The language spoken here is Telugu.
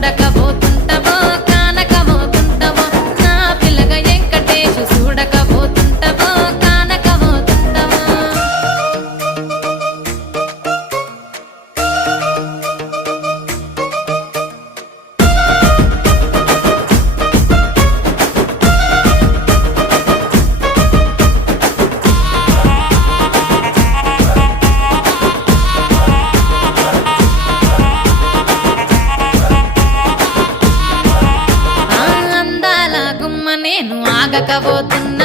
చూడకపోతుంటవో కానకపోతుంటవో నా పిల్లగా వెంకటేశు చూడకపోతుంటవో కానకపోతుంటవో అందాల గుమ్మ నేను ఆగకపోతున్నా